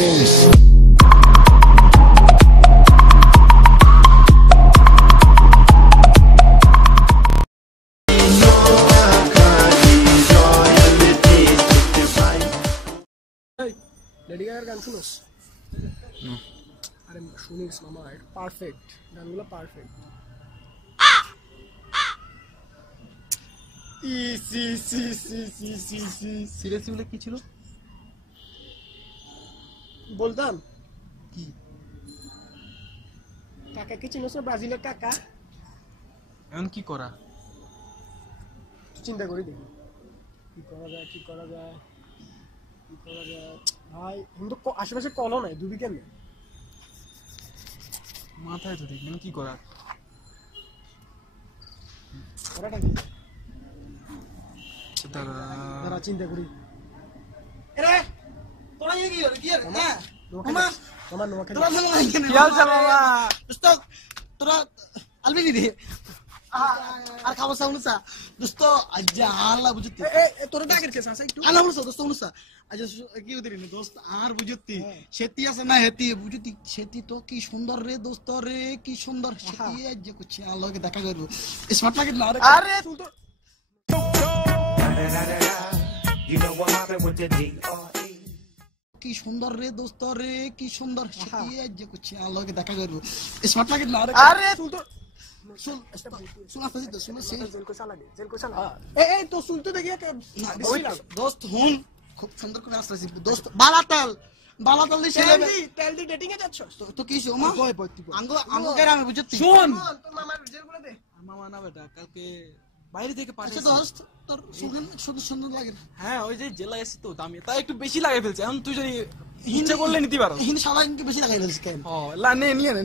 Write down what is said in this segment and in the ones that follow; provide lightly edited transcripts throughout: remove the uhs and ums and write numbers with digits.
Lady গাগার গান শুনোস? আরে শুনিস মামা, পারফেক্ট গানগুলো, পারফেক্ট। সিরিয়াসলি বলে কি ছিল বলতাম? কি কাকাকে চিনোস? ব্রাজিলের কাকা। এখন কি করা? চিন্তা করি দেখি কি করা যায়, কি করা যায়, কি করা যায়। ভাই কিন্তু আশেপাশে কলও নাই, দুবি কেমনে মাথায় তো দেখবেন কি করা। করাটা কি? দাঁড়া চিন্তা করি। এরে তোরা কি হলো? কি আর না মামা মামা নোয়াখালী। তোরা ভালো লাগে না? কি হাল চাল মামা? দোস্ত তোরা আলবি দি আর খাবো সাউনুসা দোস্ত আজ্জা আল্লাহ বুঝতি এ তোর ডাকের কেস আছে একটু। আল্লাহ বুঝছো দোস্ত উনুসা আজ্জা কি উদিরি দোস্ত আর বুঝতি সেতি আছে না হেতি বুঝতি সেতি তো কি সুন্দর রে দোস্ত রে, কি সুন্দর সেতি আজ্জা কুছে আল্লাহকে দেখা করব স্মার্ট লাগে না? আরে তুই তো You know what happened with the D.R.E. কি সুন্দর রে দোস্ত রে, কি সুন্দর সেতি আজ্জা কুছে আল্লাহকে দেখা করব স্মার্ট লাগে না? আরে তুই তো শোনা ফাজি তো শোনা সে জেল কোসা লাগে, জেল কোসা লাগে। এই তো শুনতে দেখি দোস্ত হুন খুব সুন্দর করে আসতেছি দোস্ত। বালাতাল দিয়ে ছেলে তেল দি ডেটিং এ যাচ্ছ তো কি শোমা আঙ্গো কেরা আমি বুঝতি শোন তোর মামার জেল বলে দে। মামা না বেটা, কালকে বাইরে থেকে আচ্ছা পাঠিয়েছে। দোস্ত তোর সুন্দর সুন্দর লাগে না? হ্যাঁ ওই যে জেলা এসে তো দামি, তাই একটু বেশি লাগাই ফেলছে। এখন তুই যদি ইচ্ছা করলে নিতে পারো। হিন্দি শালা ইনকে বেশি লাগাই দিস কেন? ও লা নে নিয়ে নে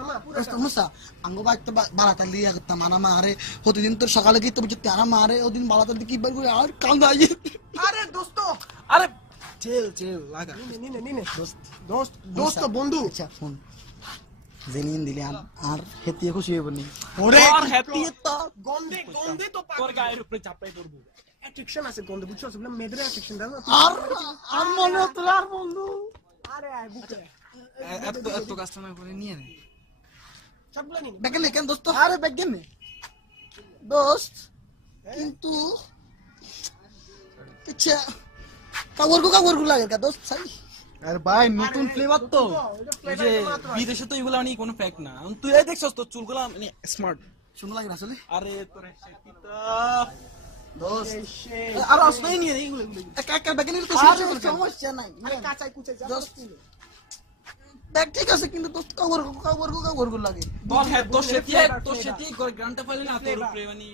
মামা পুরো দোস্ত মুসা আঙ্গো বাইক তো বালাতাল দিয়ে করতাম মানা মারে প্রতিদিন তোর সকালে কি তো বুঝতি আরা মারে ওদিন বালাতাল দিয়ে কি বার করে আর কান্দা আই। আরে দোস্ত, আরে চেল লাগা। নিনে দোস্ত বন্ধু। আচ্ছা ফোন জেলিন দিলে আর হেতিয়ে খুশি হইব নি? ওরে আর হ্যাপি তো গন্ধে তো তোর গায়ের উপরে চাপড়াই পড়বো। অ্যাট্রাকশন আছে গন্ধে, বুঝছো? না মেয়েদের অ্যাট্রাকশন দাও না। আর মনে হতো আর বন্ধু আরে আয় বুকে এত কাজটা না করে নিয়ে নে। সবগুলা নিন। বেকেন কেন দোস্ত? আরে ব্যাগ নে। দোস্ত কিন্তু আচ্ছা কাগরগু লাগে কা দোস্ত সাই? আরে ভাই নতুন ফ্লেভার তো, ওই যে বিদেশে তো এগুলা নিয়ে কোনো ফ্যাক্ট না। তুই এই দেখছস তোর চুলগুলা মানে স্মার্ট সুন্দর লাগে না আসলে? আরে তোর সেটি তো দোস্ত আর আসলেই নিয়ে এইগুলো একা বেকেন তো সমস্যা নাই। আরে কাঁচাই কুচাই যা দোস্ত দেখ ঠিক আছে কিন্তু দোস্ত কাগরগু লাগে। বল হ্যাঁ তোর সেটি গ্রান্টটা পাইলে না তোর উপরে মানে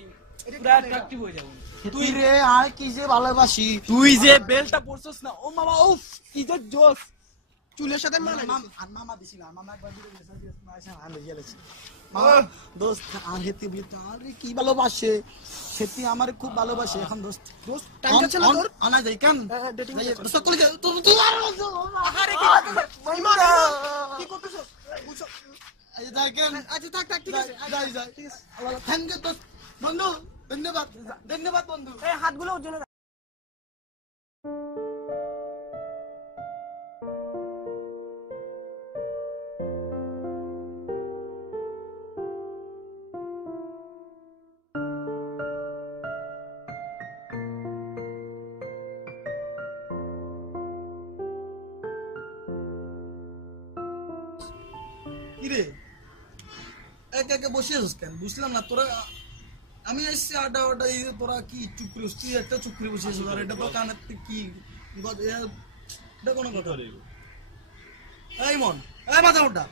পুরো অ্যাট্রাকটিভ হয়ে যাবে। তুই রে আর কি যে ভালোবাসি তুই যে বেলটা পরছস না, ও মামা উফ কি যে জোস। চুলের সাথে মামা দিছিল মামা একবার দোস্ত আর হেতি বলি তো আরে কি ভালোবাসে সেটি আমার খুব ভালোবাসে এখন দোস্ত। দোস্ত টাইম আছে না তোর? আনা যাই কেন ডেটিং দোস্ত কলি তুই আর আরে কি মাইমা কি করতেছ? বুঝছো? এই যাই কেন? আচ্ছা থাক ঠিক আছে যাই ঠিক আছে থ্যাংক ইউ দোস্ত বন্ধু, ধন্যবাদ বন্ধু। এই হাতগুলো ওর জন্য কিরে একা বসে আছিস কেন? বুঝলাম না তোরা। আমি এসছি আড্ডা তোরা কি চুপ করে তুই একটা চুপ করে বসে আছিস আর এটা তো কানের কি এটা কোনো কথা? এই মন এই মাথা মোটা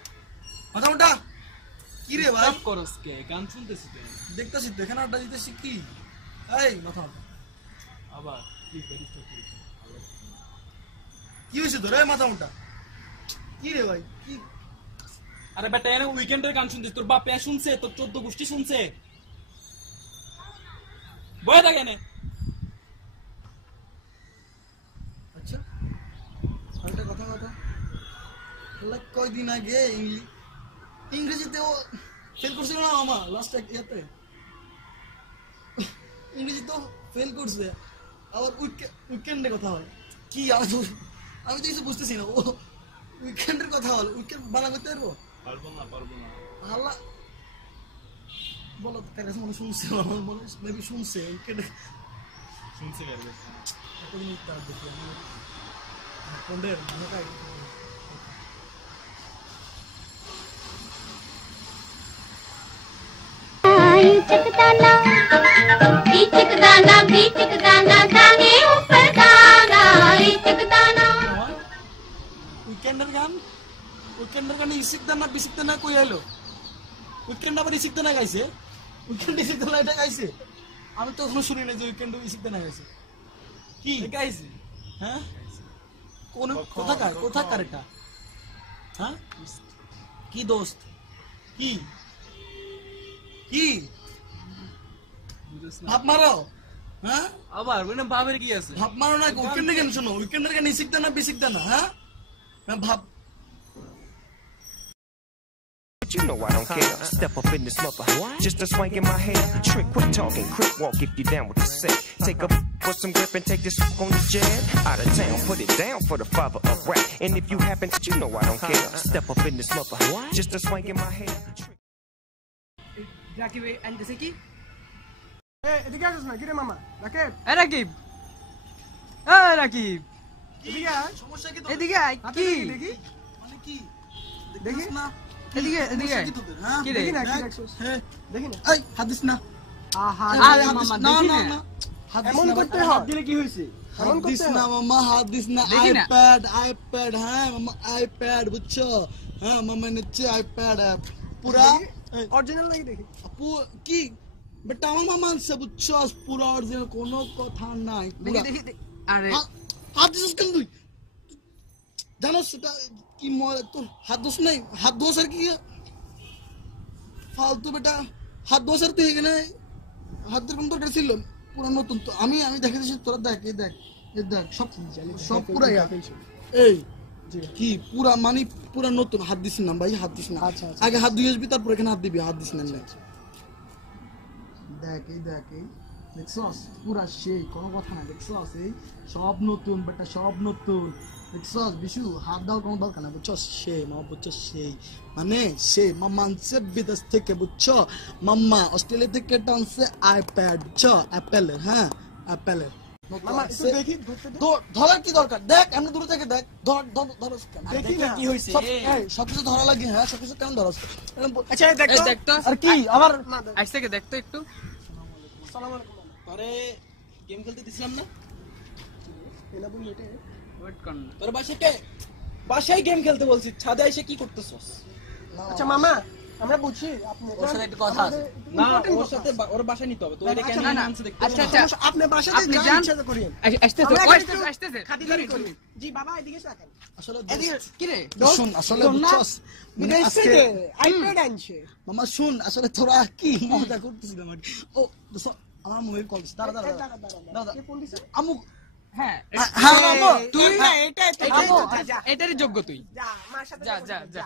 কি রে ভাই? সব করস কে? গান শুনতেছিস কে? দেখতেছি তো এখানে আড্ডা দিতেছি কি? এই মাথা মোটা আবার প্লিজ ডিস্টার্ব করিস না। কি হয়েছে তোর? এই মাথা মোটা কি রে ভাই? কি আরে বেটা এনে উইকেন্ডের গান শুনছিস, তোর বাপ শুনছে, তোর 14 গোষ্ঠী শুনছে। বয় থাকে এনে। আচ্ছা একটা কথা কয়দিন আগে ইংরেজিতে ও ফেল করছিল না মামা লাস্ট ইয়াতে ইংরেজি তো ফেল করছে, আবার উইকেন্ডে কথা হয় কি আর আমি তো কিছু বুঝতেছি না ও উইকেন্ডের কথা বল উইকেন্ড বানা করতে পারবো পারবো না হাল্লা বলো তার কাছে মনে শুনছে মনে মেবি শুনছে উইকেন্ড শুনছি কার কাছে একটা জিনিস তার দেখি আমি কোন্ডের ঢোকাই উইকেন্ডের গান ইসিকদানা বিসিকদানা কই এলো উইকেন্ড আবার ইসিকদানা গাইছে উইকেন্ড ইসিকদানা এটা গাইছে আমি তো এখনো শুনি না যে উইকেন্ড ইসিকদানা গাইছে কি গাইছি হ্যাঁ কোন কোথাকার এটা হ্যাঁ কি দোস্ত কি কি ভাব মারো হ্যাঁ আবার মানে ভাবের কি আছে ভাব মারো না উইকেন্ডের গান শোনো উইকেন্ডের গান ইসিকদানা বিসিকদানা হ্যাঁ না ভাব But you know I don't care. Step up in this mother. Just a swing in my hair. Trick, quit talking. Quick walk if you down with the set. Take a put some grip and take this on the jet. Out of town, put it down for the father of rap. And if you happen to, you know I don't care. Step up in this mother. Just a swing in my hair. Rakib আনতেছে কি এদিকে আসিস না কিরে মামা রাকিব এ রাকিব রাকিব এদিকে আয় সমস্যা কি এদিকে আয় হাতে কি দেখি মানে কি দেখি না এদিকে সমস্যা কি তোদের হ্যাঁ কি রে দেখি না কি দেখছিস হ্যাঁ দেখি না এই হাদিস না আহা আরে মামা দেখি না এমন করতে হয় হয় দিলে কি হইছে এমন হাদিস করতে না হয় মামা হাদিস না দেখি না। আইপ্যাড হ্যাঁ মামা আইপ্যাড বুঝছো হ্যাঁ মামা নিচ্ছে আইপ্যাড পুরা অরিজিনাল নাকি দেখি আপু কি বেটা আমার মামা আনছে বুঝছো পুরা অরিজিনাল কোনো কথা নাই দেখি দেখি আরে হাদিস কেন তুই জানো সেটা কি তোর হাত দোষ নাই হাত দোষ আর কি ফালতু বেটা হাত দোষ আর তুই এখানে হাতের কোন দরকার ছিল পুরো নতুন তো আমি দেখে দিচ্ছি তোরা দেখ এই দেখ সব পুরা এই কি পুরা মানে পুরা নতুন হাত দিস না ভাই হাত দিস না আচ্ছা, আচ্ছা। আগে হাত ধুয়ে আসবি তারপর এখানে হাত দিবি হাত দিস না দেখ এই দেখছস পুরা সেই কোনো কথা না দেখছস এই সব নতুন বেটা সব নতুন দেখছস বিশু হাত দাও কোনো দরকার না বুঝছস সেই মামা বুঝছস সেই মানে সেই মামা আনছে বিদেশ থেকে বুঝছো মাম্মা অস্ট্রেলিয়া থেকে টানছে আইপ্যাড বুঝছো অ্যাপেলের হ্যাঁ অ্যাপেলের মামা একটু দেখি ধরতে দে ধরার কি দরকার দেখ এমনি দূরে থেকে দেখ ধর দেখি না কি হইছে সব কিছু ধরা লাগে হ্যাঁ সব কিছু কেন ধরাস আচ্ছা এই দেখ এই তো দেখ তো আর কি আবার আজ থেকে দেখ তো একটু আসসালামু আলাইকুম মামা তোরে গেম খেলতে দিছিলাম না এলা বলি এটা ওয়েট কর না তোর বাসায় গেম খেলতে বলছি ছাদে এসে কি করতেছস আচ্ছা মামা আমরা বুঝি আপনি ওর সাথে একটা কথা আছে না ওর সাথে ওর বাসায় নিতে হবে তো এটা কেন না, না। আনছে দেখতে আচ্ছা, হবে না? আচ্ছা। আপনি বাসাতে আপনি যান যান। ইচ্ছা করেন আসতেছে আমরা আসতেছে খাতিরদারি করি জি বাবা এদিকে তাকান আসলে এদিকে কি রে শুন আসলে শোন না, বুঝছস মানে বিদেশ আজকে থেকে আইপ্যাড আনছে মামা শুন আসলে তোরা কি মজা করতেছিলাম আর কি। ও আমার মুখে কল দাঁড়া এই দাঁড়া দাঁড়া, দাঁড়া, দাঁড়া। কে ফোন দিছে? আমু হ্যাঁ হ্যাঁ মামা তুই না, এটাই তো, আমু, যা, যা, এটারই যোগ্য তুই যা, মার সাথে যা, কথা যা, বল, যা। যা।